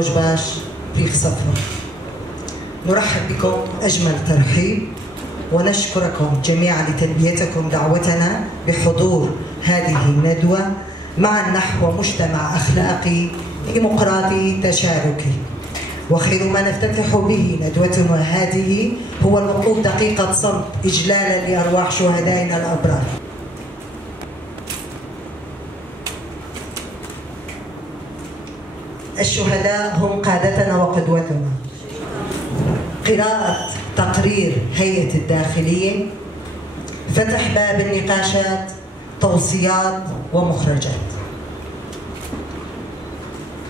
روج باش في صفرة. نرحب بكم أجمل ترحيب ونشكركم جميعا لتلبيتكم دعوتنا بحضور هذه الندوة معا نحو مجتمع أخلاقي ديمقراطي تشاركي. وخير ما نفتتح به ندوتنا هذه هو المطلوب دقيقة صمت إجلالا لأرواح شهدائنا الأبرار. الشهداء هم قادتنا وقدوتنا. قراءة تقرير هيئة الداخلية فتح باب النقاشات، توصيات ومخرجات.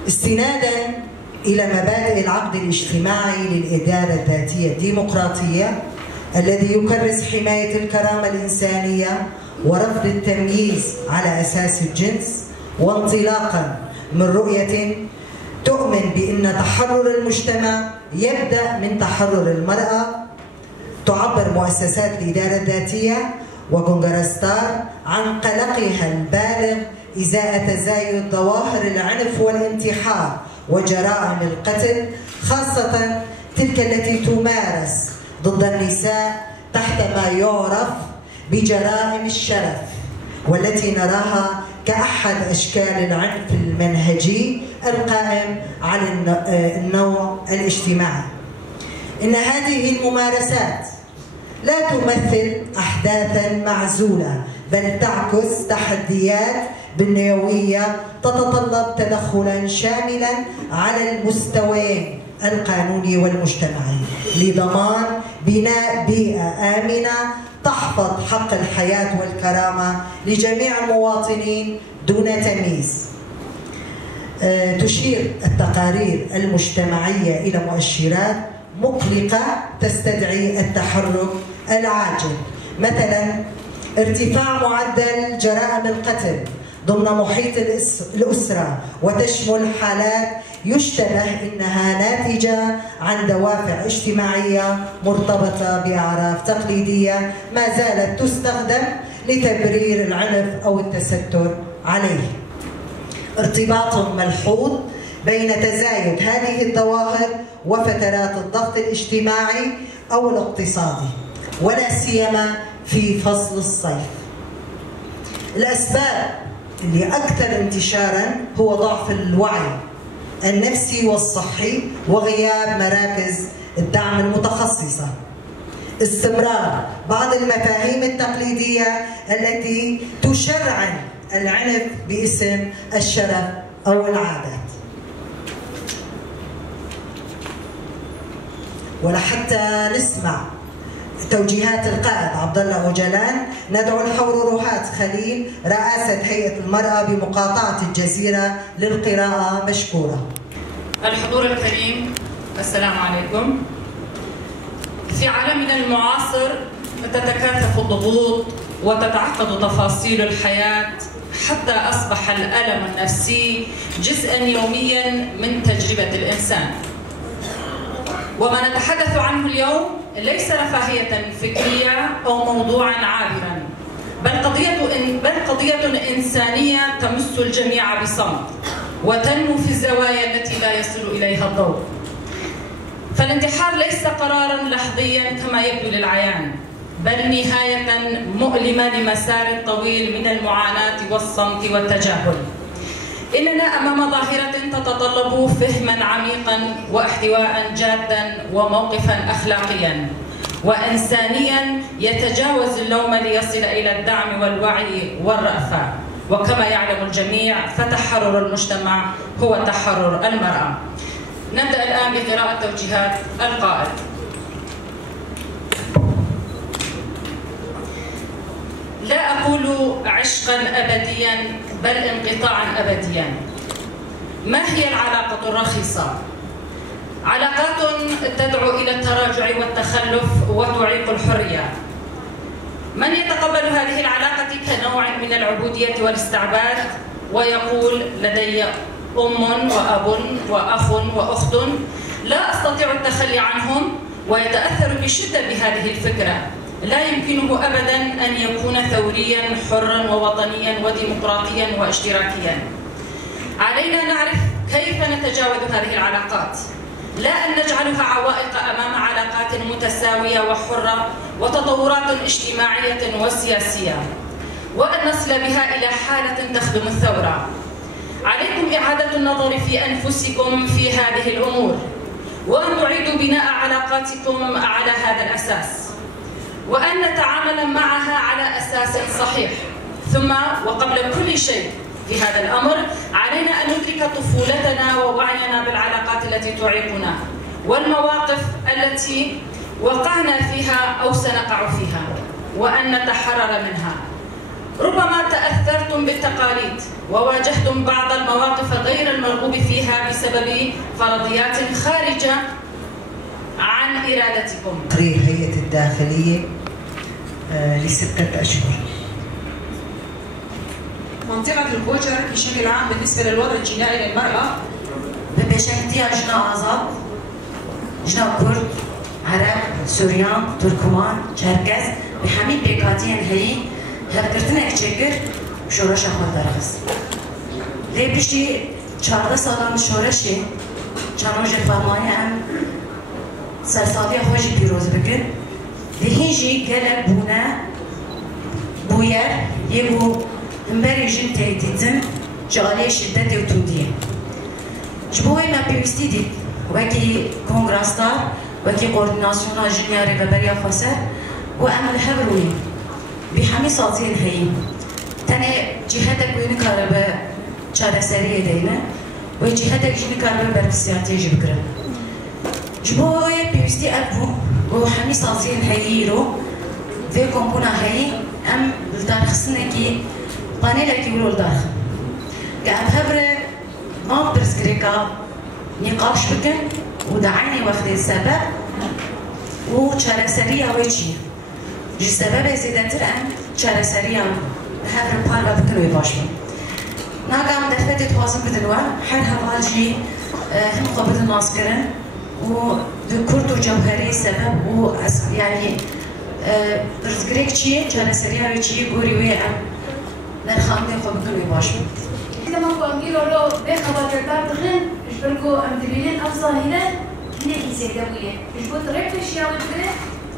استنادا إلى مبادئ العقد الاجتماعي للإدارة الذاتية الديمقراطية الذي يكرس حماية الكرامة الإنسانية ورفض التمييز على أساس الجنس، وانطلاقا من رؤية تؤمن بأن تحرر المجتمع يبدأ من تحرر المرأة، تعبر مؤسسات الإدارة الذاتية وكونغرستار عن قلقها البالغ إزاء تزايد ظواهر العنف والانتحار وجرائم القتل، خاصة تلك التي تمارس ضد النساء تحت ما يعرف بجرائم الشرف، والتي نراها كأحد أشكال العنف المنهجي القائم على النوع الاجتماعي. إن هذه الممارسات لا تمثل أحداثا معزولة، بل تعكس تحديات بنيوية تتطلب تدخلا شاملا على المستويين القانوني والمجتمعي لضمان بناء بيئة آمنة تحفظ حق الحياة والكرامة لجميع المواطنين دون تمييز. تشير التقارير المجتمعية إلى مؤشرات مقلقة تستدعي التحرك العاجل، مثلا ارتفاع معدل جرائم القتل ضمن محيط الأسرة، وتشمل حالات يشتبه إنها ناتجة عن دوافع اجتماعية مرتبطة بأعراف تقليدية ما زالت تستخدم لتبرير العنف أو التستر عليه. ارتباط ملحوظ بين تزايد هذه الظواهر وفترات الضغط الاجتماعي أو الاقتصادي، ولا سيما في فصل الصيف. الأسباب اللي أكثر انتشارا هو ضعف الوعي النفسي والصحي وغياب مراكز الدعم المتخصصة، استمرار بعض المفاهيم التقليدية التي تشرعن العنف باسم الشرف أو العادات. ولحتى نسمع توجيهات القائد عبد الله أوجلان ندعو الحور روهات خليل رئاسة هيئة المرأة بمقاطعة الجزيرة للقراءة مشكورة. الحضور الكريم، السلام عليكم. في عالمنا المعاصر تتكاثف الضغوط وتتعقد تفاصيل الحياة حتى أصبح الألم النفسي جزءاً يومياً من تجربة الإنسان. وما نتحدث عنه اليوم ليس رفاهية فكرية أو موضوعاً عابراً، بل قضية إنسانية تمس الجميع بصمت وتنمو في الزوايا التي لا يصل إليها الضوء. فالانتحار ليس قراراً لحظياً كما يبدو للعيان، بل نهاية مؤلمة لمسار طويل من المعاناة والصمت والتجاهل. إننا أمام ظاهرة تتطلب فهماً عميقاً واحتواء جاداً وموقفاً أخلاقياً وإنسانياً يتجاوز اللوم ليصل إلى الدعم والوعي والرأفة. وكما يعلم الجميع فتحرر المجتمع هو تحرر المرأة. نبدأ الآن بقراءة توجيهات القائد. لا أقول عشقاً أبدياً بل انقطاعاً أبدياً. ما هي العلاقة الرخيصة؟ علاقات تدعو إلى التراجع والتخلف وتعيق الحرية. من يتقبل هذه العلاقة كنوع من العبودية والاستعباد ويقول لدي أم وأب وأخ وأخت لا أستطيع التخلي عنهم، ويتأثر بشدة بهذه الفكرة، لا يمكنه أبداً أن يكون ثورياً حراً ووطنياً وديمقراطياً واشتراكياً. علينا نعرف كيف نتجاوز هذه العلاقات؟ لا أن نجعلها عوائق أمام علاقات متساوية وحرة وتطورات اجتماعية وسياسية، وأن نصل بها إلى حالة تخدم الثورة. عليكم إعادة النظر في أنفسكم في هذه الأمور، وأن تعيدوا بناء علاقاتكم على هذا الأساس، وأن نتعامل معها على أساس صحيح. ثم وقبل كل شيء في هذا الأمر علينا أن ندرك طفولتنا ووعينا بالعلاقات التي تعيقنا والمواقف التي وقعنا فيها أو سنقع فيها، وأن نتحرر منها. ربما تأثرتم بالتقاليد وواجهتم بعض المواقف غير المرغوب فيها بسبب فرضيات خارجة عن إرادتكم. تقرير هيئة الداخلية ل6 أشهر. منطقة البوجر بشكل عام بالنسبة للوضع الجنائي للمرأة ببشرتها جنا آزاد، جنا كرد، عرب، سوريان، تركمان، چرکس بحمید بکاتین هی هفکرتنه کچکر شورش خود درخست. لی بشی 14 سالان شورشی چنانجه فرمانی هم سرسالی خوشی پیروز بکن. لی هنجی گلک بونه بویر یه بو همبری جن تهدیدن جالی شدت و تودیه. جبوی ما پیوستی دید وکی کنگرستار وکی کوردیناسیونا جنیاری و بریا خسر و عمل هبروی بحمی سازین هایی تنه جهتك وين كاربا شارع سريع دينا وجهتك جيني كاربا بربسياتي جبكرا جبوي بيستي أبو وحمي سازين هيرو في كومبونا هي أم الدارخسنا كي بانيلا كي ولو الدارخ قاعد هبرة ما برسكريكا نقاش بكن ودعيني واخد السبب وشارع سريع ويجي السبب زيادة أن شارع سريع هبرة باربا بكن ويباشون ناقام دفعت تواصل بدلوا حر هواجي هم قبض الناس كرن وذكرت جوهري سبب و يعني رزقريك شيء شارع سريع شيء قوري ويا نرخام ده خو بكن ويباشون إذا ما كو أمير لو بخبر كتاب دخن إجبركو أمدبينين أفضل هنا هنا يزيدوية إجبر طريقة الشيء وتدري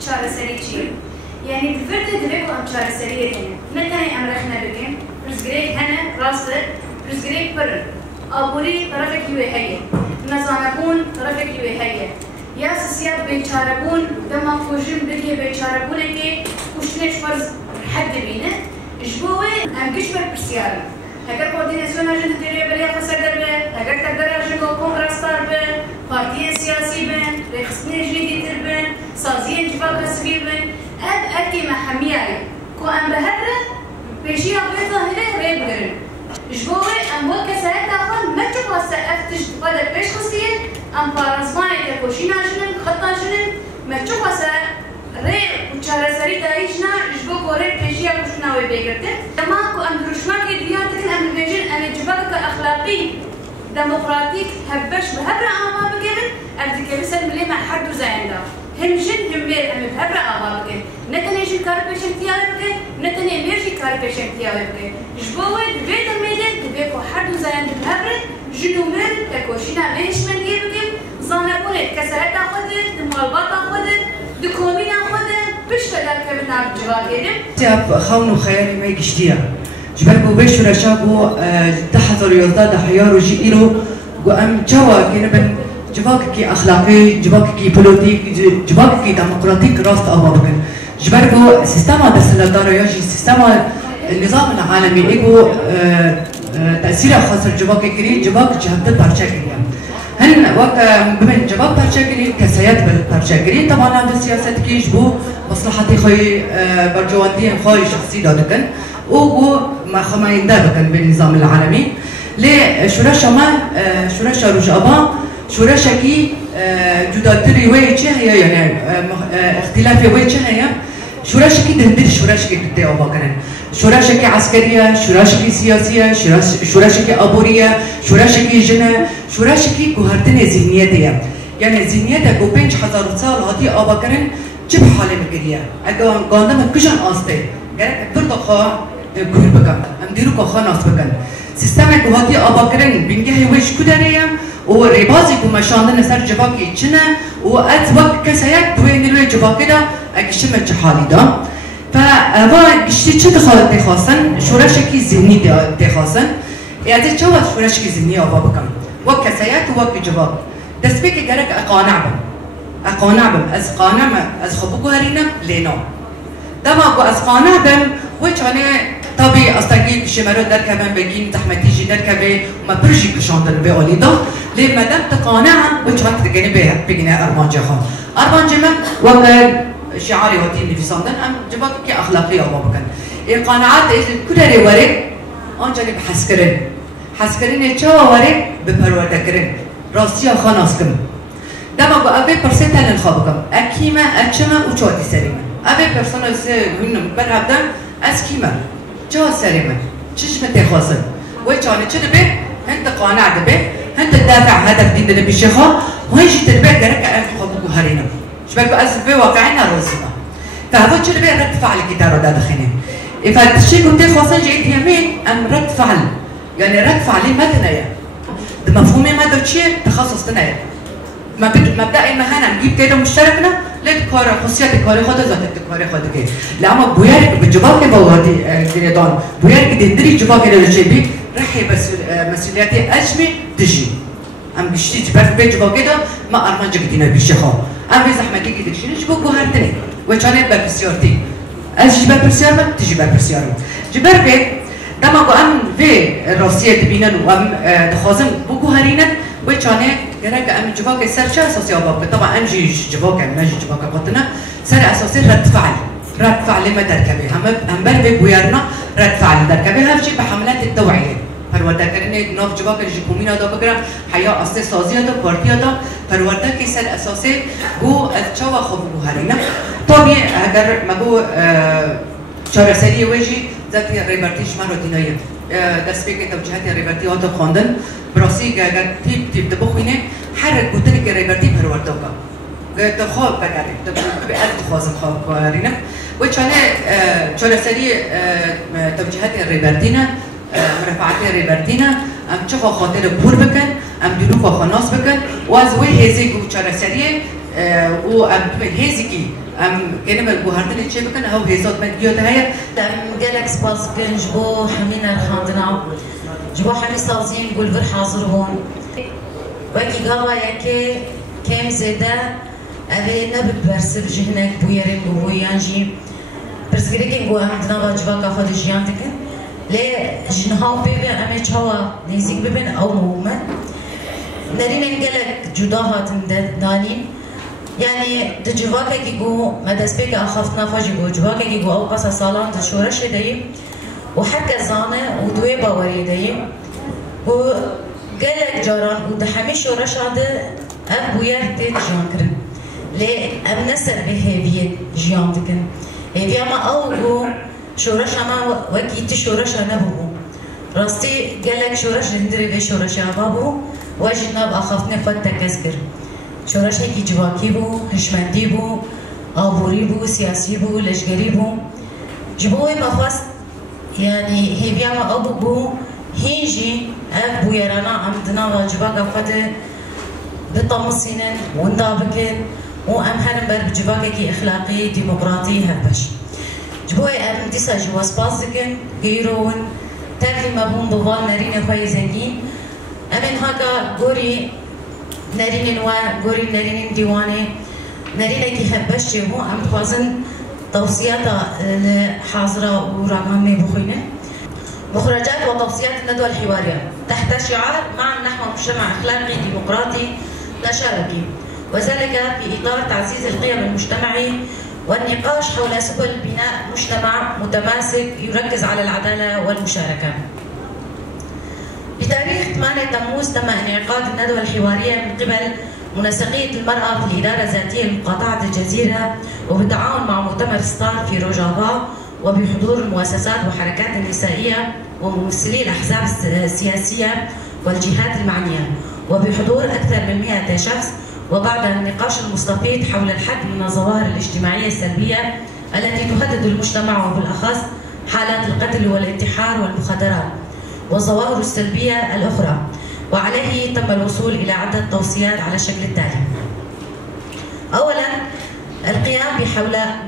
شارع سريع شيء يعني بفرد دبيكو أم شارع سريع هنا نتاني أمرخنا بكن رزقريك هنا راسل رزقريك برن أبوري طرفك يوهية نزانبون طرفك يوهية يا سياسيات بيتشاربون دما فوجين بديه بيتشاربون كي وشنيش فرز حد بينه جبوه أم كشبر برسيارة هكذا كورديناسيون أجند ديري بريا خسر دربه هكذا تقدر أجندو كونغرستار بن بارتي سياسي بن رخصني جديد دربن سازين جفاق سبيل بن أكي محمية كو أم بهدره بيجي أبغى هنا ريبرن جبوه أم وقت ساعات أخذ ما تبغى سأفتش بدل بيش خصية أم بارزماني تكوشينا جنن خطنا جنن ما تبغى سأ ري وشارع سري دايشنا جبوه كوري بيجي أبوشنا ويبيجرته لما كو أم دروشما كديان تكن أم بيجين أم جباك أخلاقي ديمقراطيك هبش بهبرة أمام بجمن أم تكبسل ملي مع حد زيندا هم جن هم بير أم بهبرة أمام بجمن نتني جن كاربيشن تياري بجمن نتني ميرجي كاربيشن تياري بجمن جبوه دبيت الميدان دبيكو حد زيند بهبرة جنو مر تكوشينا ليش من يبجم زانبونة كسرت أخذت دمالبات أخذت دكومين أخذت بش فدار كمنا بجواكينم تاب خونو خيالي ما يكشتيا جبركو بيشو رشابو تحت الرياضة حيارو جيرو وأم جوا كنبن جواكي أخلاقي جواكي بوليتيك جواكي ديمقراطيك راست أبابكن جبركو سيستما دسلطة يجي سيستما النظام العالمي إيجو تأثيره خاص الجواكي كري جواك جهات بارشاكريا هن وقت بمن جواك بارشاكري كسيات بالبارشاكري طبعا هذا السياسات كي يجبو مصلحتي خوي برجواندين خوي شخصي دادكن وجو ما خماين دادكن بالنظام العالمي ليه شورشة ما شورشة رجابا شورشة كي جداتري ويتش هي يعني اختلافي ويتش هي شورشة كي دهندر شورشة كي بتاعه باكرن شورشة كي عسكرية شورشة كي سياسية شورشة كي أبورية شورشة كي جنة شورشة كي كهرتن ذهنيتها يعني ذهنيتها كو 5000 سال هاتي أباكرن جب حالة مكرية أجا قاندم كجان أستي قالك برضه خا كهر بكم أم ديرو كخا ناس بكم سیستم گوهاتی آباکرین بینگه ویش کدریم و ریبازی که مشاندن سر جواکی چنه و ات وقت کسایت دوی نیروی جواکی دا اگشم چه حالی دا فا گشتی چه تخواستن شورشکی ذهنی تخواستن یعنی چه وقت شورشکی ذهنی آبا بکن وقت کسایت و وقت جواک دست بکی گرک اقانع بم از قانع از خبوگو هرینم لینا دما گو از قانع بم وچانه طبی استگی کشمرو درکبن بگیم زحمتیجی درکبه ما برجی کشاندن به آلی دا لی مدام تقانعم وچان تگنی بگینه ارمانجه خان ارمانجه من وقت شعاري هاتين في صندن أم جباك كي أخلاقية أبغى بكن القناعات كلها روري أنجلي بحسكرين تشوا وري ببرودكرين راسيا خاناسكم دما بأبي برسنتال الخابكم أكيمة أتشما وشواتي سريمة أبي برسنة سوين برهبدم أسكيمة شو سريمة شش متخاصم ويشاني شو دبي أنت قانع دبي أنت تدافع هدف دين دبي شخا وهيجي تدبي جرك ألف خابكو هرينا شبكو أسف بواقعنا رزمة فهذا شو اللي رد فعل كتارو دا دخينه فالشيء كنت خاصة جيت يمين أم رد فعل يعني رد فعلي ما تنايا ده مفهومي ما ده شيء تخصص تنايا مبدأ المهنة نجيب كده مشتركنا للكار خصوصيات الكار خد ذات الكار خد كده لما بوير بجوابك بوادي كده بوير كده ندري جوابك ده شيء بي رحي بس مسؤولياتي أجمع تجي أم بيشتي جبر في جوابك ده ما أرمان جدينا بيشخا أم في زحمتي كده شيء نجيبه جوهرتني وشانه برسيارتي از جبر برسيار ما تجي بر برسيار جبر في دما قو أم في روسيا تبينن وأم دخازن بجوهرينن وشانه جرك أم جواك سرچة أساسي أبغى طبعا أم جي جواك ما جي جواك قطنا سر أساسي رد فعل ما دركبه هم بر بويرنا رد فعل دركبه هذا شيء بحملات التوعية پرورده کردن ناف جواک جیکومینا دا بگرم حیا اساس سازی دا پارتیا دا پرورده کی سر اساسی گو از چوا خوب هرینا طبعا اگر مگو چهار سری وجی ذاتی ریبرتیش من رو دینایم دست به توجیهات ریبرتی آتا خواندن براسی که اگر تیپ تبخوینه هر گوتنی که ریبرتی پرورده کا گه خواب بگره به ارد خوازم خواب هرینا و چهار سری توجیهات ریبرتینا مرفعات ریبرتینا ام چه خاطر بور بکن ام دلو خاناس بکن و از وی هزی گو چهار سریه و ام هزی کی ام كلمة الجوهرتين تشي بكن أو هيزات مديوت هاي دم جالكس باس كن جبو حمينا الخاندنا جبو حمي صازين قول غير حاضر هون وكي قالوا ياكي كم زيادة أبي نبت برسب جهنك بويرين بويانجي برسكريكين جوا عندنا واجبا كافد جيانتك ليه جنها بيبي أمي تشوا نيزيك ببين أو مهمة نرينا نقلك جداها تندانين يعني دجواكا كيجو مدرسبيك أخفتنا فاجيجو جواكا كيجو أو قصة صالان تشورش دايم وحكى زانة ودوي باوري دايم وقالك جاران ودحمي شورش هذا أب ويرتي جيان كرن ليه أب نسر بهيفية جيان دكن هيفيا ما أوجو شورش أما وكيت شورش أنا بابو راستي قالك شورش هندري في شورش أبابو واجدنا بأخفتنا فتا كسكر شورش هيك جواكي بو هشمندي بو آبوري بو سياسي بو لشگري بو جبوي مخواست يعني هي بياما أبو بو هيجي أب بو يرانا عمدنا واجبا قفته بطمسينن وندابكن وأم هرم بر بجواكي كي إخلاقي ديمقراطي هبش جبوي أم ديسا جواز بازكن غيرون تاكي مبون بوال نرين خوي زنگين أمن هاكا غوري نرين وغوري نرين ديواني نرين كي هبش جمو أم خوازن توصيات حاضرة ورقمي بخينة مخرجات وتوصيات الندوة الحوارية تحت شعار معا نحو مجتمع أخلاقي ديمقراطي تشاركي وذلك في إطار تعزيز القيم المجتمعي والنقاش حول سبل بناء مجتمع متماسك يركز على العدالة والمشاركة. بتاريخ 8 تموز تم انعقاد الندوة الحوارية من قبل منسقية المرأة في الإدارة الذاتية لمقاطعة الجزيرة وبالتعاون مع مؤتمر ستار في روجافا وبحضور المؤسسات والحركات النسائية وممثلي الأحزاب السياسية والجهات المعنية وبحضور أكثر من 100 شخص وبعد النقاش المستفيض حول الحد من الظواهر الاجتماعية السلبية التي تهدد المجتمع وبالأخص حالات القتل والانتحار والمخدرات والظواهر السلبية الأخرى، وعليه تم الوصول إلى عدة توصيات على الشكل التالي. أولاً، القيام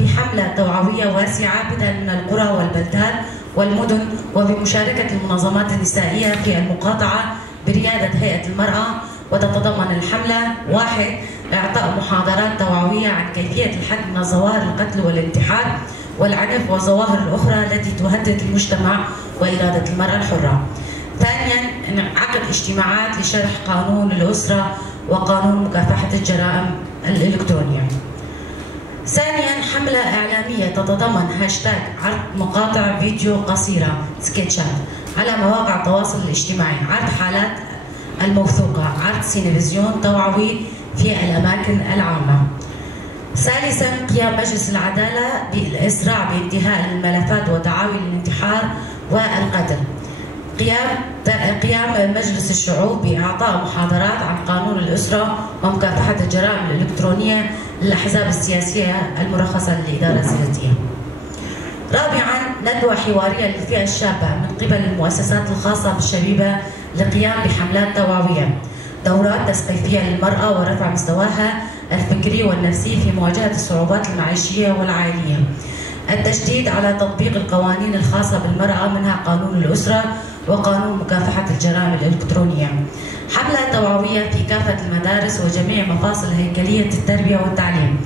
بحملة توعوية واسعة بدءا من القرى والبلدات والمدن، وبمشاركة المنظمات النسائية في المقاطعة بريادة هيئة المرأة. وتتضمن الحملة: 1. إعطاء محاضرات توعوية عن كيفية الحد من ظواهر القتل والانتحار والعنف والظواهر الأخرى التي تهدد المجتمع وإرادة المرأة الحرة. 2. عقد اجتماعات لشرح قانون الأسرة وقانون مكافحة الجرائم الإلكترونية. ثانيا، حملة إعلامية تتضمن هاشتاج عرض مقاطع فيديو قصيرة سكتشات على مواقع التواصل الاجتماعي، عرض حالات الموثوقة، عرض سينفزيون توعوي في الأماكن العامة. ثالثا، قيام مجلس العدالة بالإسراع بانتهاء الملفات ودعاوي الانتحار والقتل. قيام مجلس الشعوب بإعطاء محاضرات عن قانون الأسرة ومكافحة الجرائم الإلكترونية للأحزاب السياسية المرخصة للإدارة الذاتية. رابعا، ندوة حوارية للفئة الشابة من قبل المؤسسات الخاصة بالشبيبة للقيام بحملات توعوية، دورات تثقيفية للمرأة ورفع مستواها الفكري والنفسي في مواجهة الصعوبات المعيشية والعائلية. التشديد على تطبيق القوانين الخاصة بالمرأة منها قانون الأسرة وقانون مكافحة الجرائم الإلكترونية. حملة توعوية في كافة المدارس وجميع مفاصل هيكلية التربية والتعليم.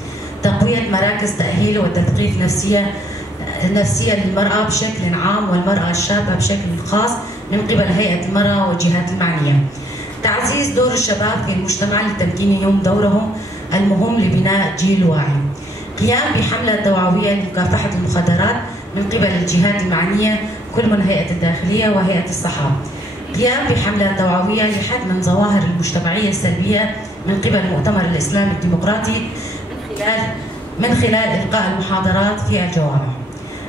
تقوية مراكز تأهيل وتثقيف نفسية للمرأة بشكل عام والمرأة الشابة بشكل خاص من قبل هيئة المرأة والجهات المعنية. تعزيز دور الشباب في المجتمع لتمكينهم دورهم المهم لبناء جيل واعي. قيام بحملة توعوية لمكافحة المخدرات من قبل الجهات المعنية كل من هيئة الداخلية وهيئة الصحة. قيام بحملة توعوية لحد من ظواهر المجتمعية السلبية من قبل المؤتمر الإسلامي الديمقراطي من خلال إلقاء المحاضرات في الجوامع.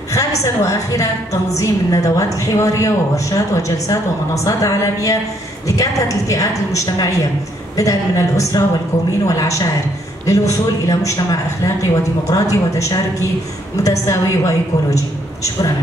خامسا وأخيرا، تنظيم الندوات الحوارية وورشات وجلسات ومنصات إعلامية لكافة الفئات المجتمعية بدءا من الأسرة والكومين والعشائر للوصول إلى مجتمع أخلاقي وديمقراطي وتشاركي متساوي وإيكولوجي. شكرا.